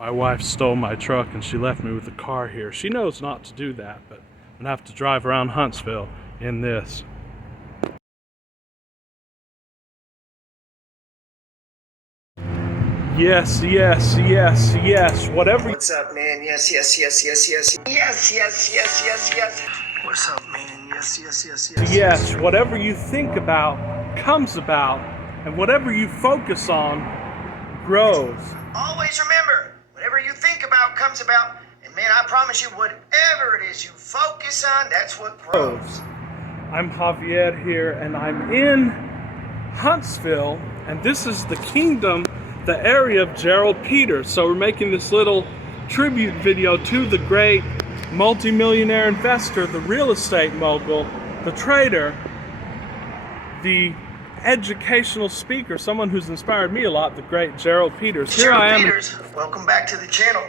My wife stole my truck and she left me with the car here. She knows not to do that, but I'm gonna have to drive around Huntsville in this. Yes, yes, yes, yes. Whatever. What's up, man? Yes, yes, yes, yes, yes. Yes, yes, yes, yes, yes. What's up, man? Yes, yes, yes, yes. Yes, whatever you think about comes about, and whatever you focus on grows. Always remember, whatever you think about comes about. And man, I promise you, whatever it is you focus on, that's what grows. I'm Javier here, and I'm in Huntsville, and this is the kingdom, the area of Gerald Peters. So we're making this little tribute video to the great multimillionaire investor, the real estate mogul, the trader, the educational speaker, someone who's inspired me a lot, the great Gerald Peters. Here Gerald I am. Peters, welcome back to the channel.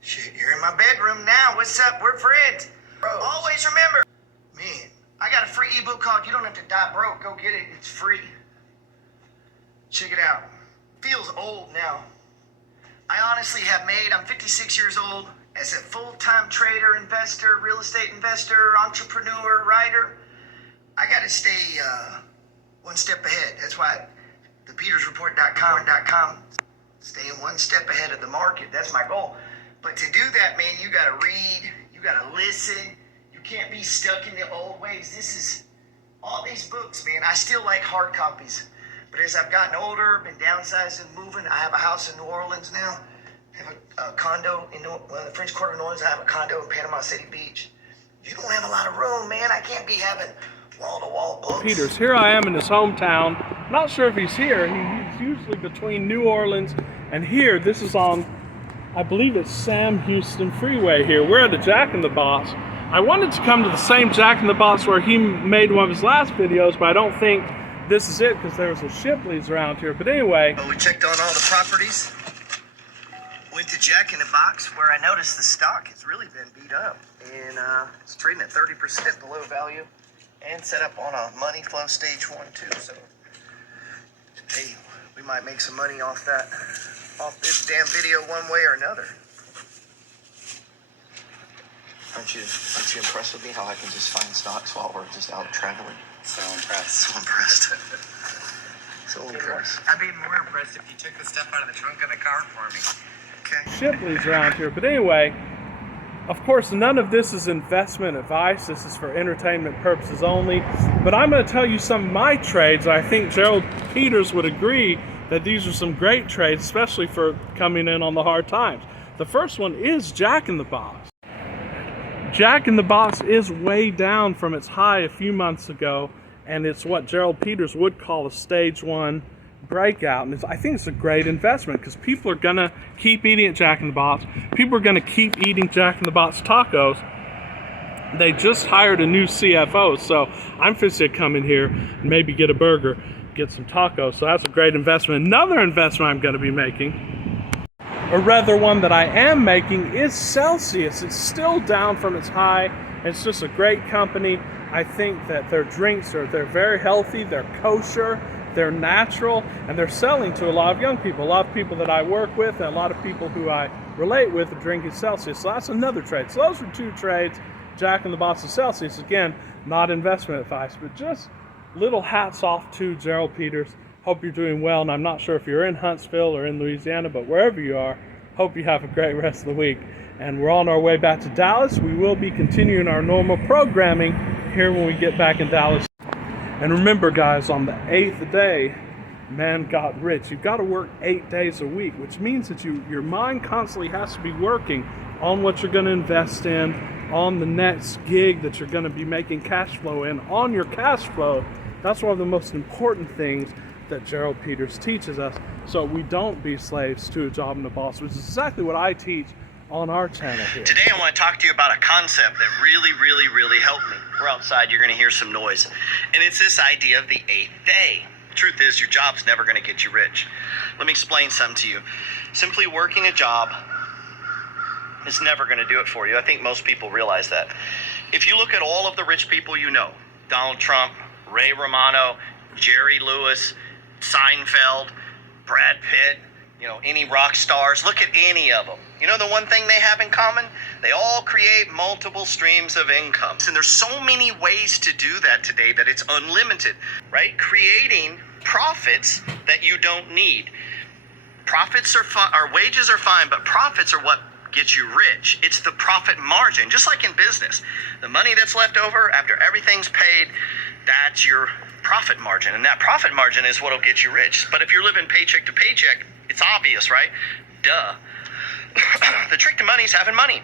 Shit, you're in my bedroom now. What's up? We're friends. Always remember, man, I got a free ebook called You Don't Have to Die Broke. Go get it. It's free. Check it out. Feels old now. I honestly have made, I'm 56 years old, as a full-time trader, investor, real estate investor, entrepreneur, writer. I got to stay one step ahead. That's why thepetersreport.com, staying one step ahead of the market. That's my goal. But to do that, man, you got to read, you got to listen. You can't be stuck in the old ways. This is, all these books, man, I still like hard copies. But as I've gotten older, been downsizing, moving, I have a house in New Orleans now. I have a condo in the French Quarter of New Orleans. I have a condo in Panama City Beach. You don't have a lot of room, man. I can't be having wall-to-wall books. Peters, here I am in his hometown. Not sure if he's here. He's usually between New Orleans and here. This is on, I believe it's Sam Houston Freeway here. We're at a Jack in the Box. I wanted to come to the same Jack in the Box where he made one of his last videos, but I don't think this is it because there's a Shipley's around here. But anyway. Well, we checked on all the properties. Went to Jack in the Box where I noticed the stock has really been beat up. And it's trading at 30% below value and set up on a money flow stage 1, too. So, hey, we might make some money off that, off this damn video one way or another. Aren't you impressed with me how I can just find stocks while we're just out traveling? So impressed. So impressed. So impressed. I'd be more impressed if you took the stuff out of the trunk of the car for me. Okay. Shipley's around here. But anyway, of course, none of this is investment advice. This is for entertainment purposes only. But I'm going to tell you some of my trades. I think Gerald Peters would agree that these are some great trades, especially for coming in on the hard times. The first one is Jack in the Box. Jack in the Box is way down from its high a few months ago, and it's what Gerald Peters would call a stage 1 breakout. And I think it's a great investment because people are going to keep eating at Jack in the Box. People are going to keep eating Jack in the Box tacos. They just hired a new CFO, so I'm fixing to come in here and maybe get a burger, get some tacos. So that's a great investment. Another investment I'm going to be making, or rather one that I am making, is Celsius. It's still down from its high. It's just a great company. I think that their drinks they're very healthy, they're kosher, they're natural, and they're selling to a lot of young people. A lot of people that I work with and a lot of people who I relate with are drinking Celsius. So that's another trade. So those are two trades, Jack in the Box and Celsius. Again, not investment advice, but just little hats off to Gerald Peters. Hope you're doing well, and I'm not sure if you're in Huntsville or in Louisiana, but wherever you are, hope you have a great rest of the week. And we're on our way back to Dallas. We will be continuing our normal programming here when we get back in Dallas. And remember, guys, on the 8th day, man got rich. You've got to work 8 days a week, which means that your mind constantly has to be working on what you're going to invest in, on the next gig that you're going to be making cash flow in, on your cash flow. That's one of the most important things that Gerald Peters teaches us, so we don't be slaves to a job and a boss, which is exactly what I teach on our channel here. Today I want to talk to you about a concept that really helped me. We're outside, you're going to hear some noise. And it's this idea of the 8th day. The truth is, your job's never going to get you rich. Let me explain something to you. Simply working a job is never going to do it for you. I think most people realize that. If you look at all of the rich people you know, Donald Trump, Ray Romano, Jerry Lewis, Seinfeld, Brad Pitt, any rock stars. Look at any of them. You know the one thing they have in common? They all create multiple streams of income. And there's so many ways to do that today that it's unlimited, right? Creating profits that you don't need. Profits are fine, or wages are fine, but profits are what gets you rich. It's the profit margin, just like in business. The money that's left over after everything's paid, that's your profit margin. And that profit margin is what'll get you rich. But if you're living paycheck to paycheck, it's obvious, right? Duh. The trick to money is having money.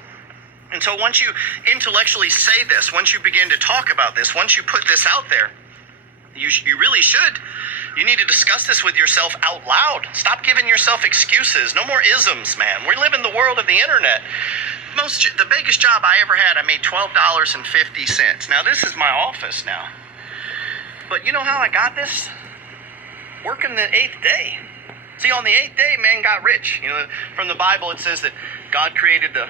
And so once you intellectually say this, once you begin to talk about this, once you put this out there, you really should. You need to discuss this with yourself out loud. Stop giving yourself excuses. No more isms, man. We live in the world of the internet. The biggest job I ever had, I made $12.50. Now, this is my office now. But you know how I got this? Working the 8th day. See, on the 8th day, man got rich. From the Bible, it says that God created the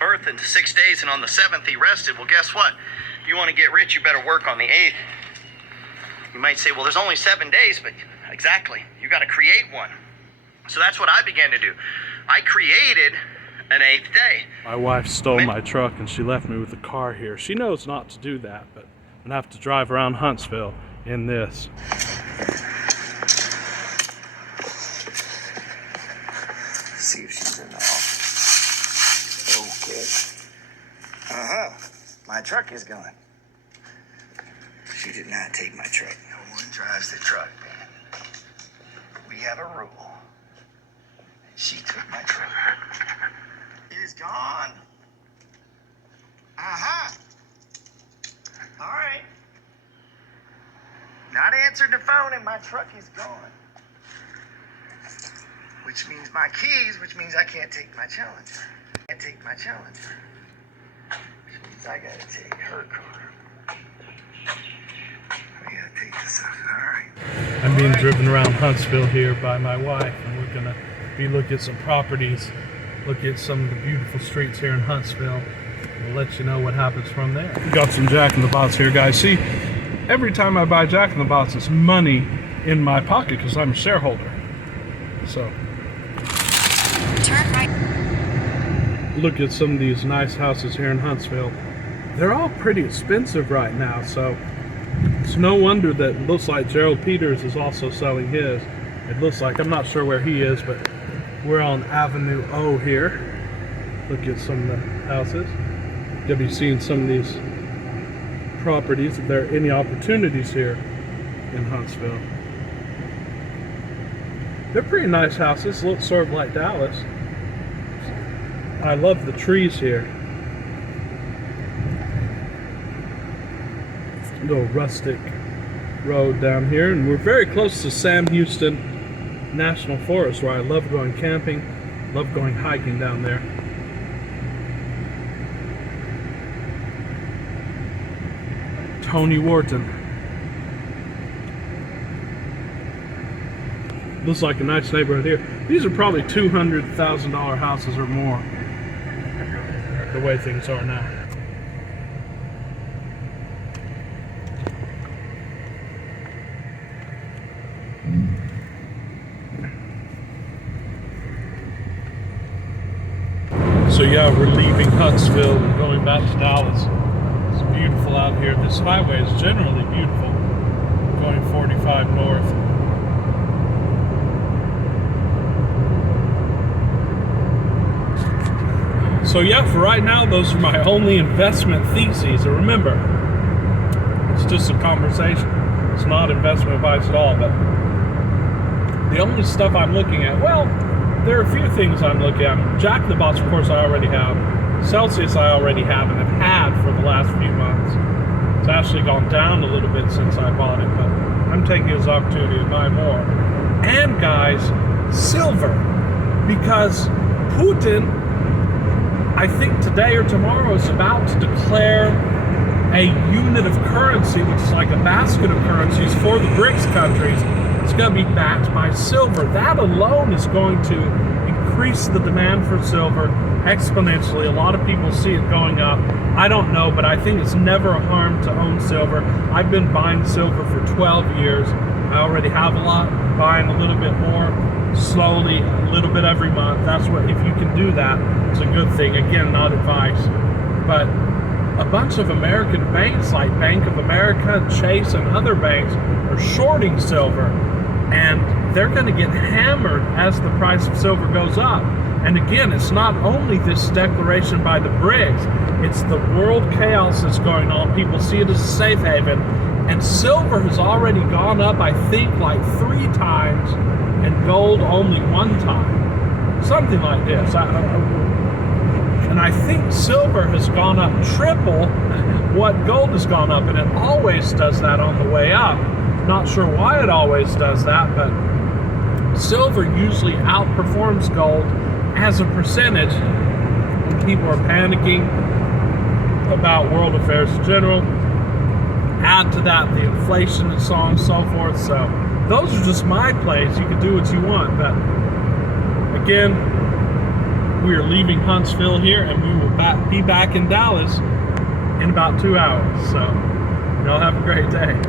earth in 6 days, and on the 7th, he rested. Well, guess what? If you want to get rich, you better work on the 8th. You might say, well, there's only 7 days, but exactly. You got to create one. So that's what I began to do. I created an 8th day. My wife stole my truck and she left me with the car here. She knows not to do that, but I'm going to have to drive around Huntsville in this. See if she's in the office. Okay. My truck is gone. She did not take my truck. No one drives the truck, man. We have a rule. She took my truck. It is gone. All right. Not answered the phone and my truck is gone. Which means my keys, which means I can't take my Challenger. Which means I gotta take her car. I'm being driven around Huntsville here by my wife, and we're gonna be looking at some properties, look at some of the beautiful streets here in Huntsville. We'll let you know what happens from there. We got some Jack in the Box here, guys. See, every time I buy Jack in the Box, it's money in my pocket because I'm a shareholder. So, turn right. Look at some of these nice houses here in Huntsville. They're all pretty expensive right now, so it's no wonder that it looks like Gerald Peters is also selling his. It looks like, I'm not sure where he is, but we're on Avenue O here. Look at some of the houses. You'll be seeing some of these properties, if there are any opportunities here in Huntsville. They're pretty nice houses, look sort of like Dallas. I love the trees here. Little rustic road down here, and we're very close to Sam Houston National Forest, where I love going camping, love going hiking down there. Tony Wharton. Looks like a nice neighborhood here. These are probably $200,000 houses or more, the way things are now. So yeah, we're leaving Huntsville and going back to Dallas. It's beautiful out here. This highway is generally beautiful, going 45 north. So yeah, for right now, those are my only investment theses. And remember, it's just a conversation. It's not investment advice at all, but the only stuff I'm looking at, well, there are a few things I'm looking at. Jack in the Box, of course, I already have. Celsius I already have and have had for the last few months. It's actually gone down a little bit since I bought it, but I'm taking this opportunity to buy more. And guys, silver. Because Putin, I think today or tomorrow, is about to declare a unit of currency, which is like a basket of currencies for the BRICS countries. It's going to be backed by silver. That alone is going to increase the demand for silver exponentially. A lot of people see it going up. I don't know, but I think it's never a harm to own silver. I've been buying silver for 12 years. I already have a lot, buying a little bit more. slowly, a little bit every month. That's what, if you can do that, it's a good thing. Again, not advice. But a bunch of American banks like Bank of America, Chase, and other banks are shorting silver, and they're going to get hammered as the price of silver goes up. And again, it's not only this declaration by the BRICS, it's the world chaos that's going on. People see it as a safe haven, and silver has already gone up, I think, like 3 times, and gold only 1 time. Something like this. And I think silver has gone up triple what gold has gone up, and it always does that on the way up. Not sure why it always does that, but silver usually outperforms gold as a percentage when people are panicking about world affairs in general. Add to that the inflation and so on and so forth. So those are just my plays. You can do what you want, but again, we are leaving Huntsville here, and we will be back in Dallas in about 2 hours. So y'all have a great day.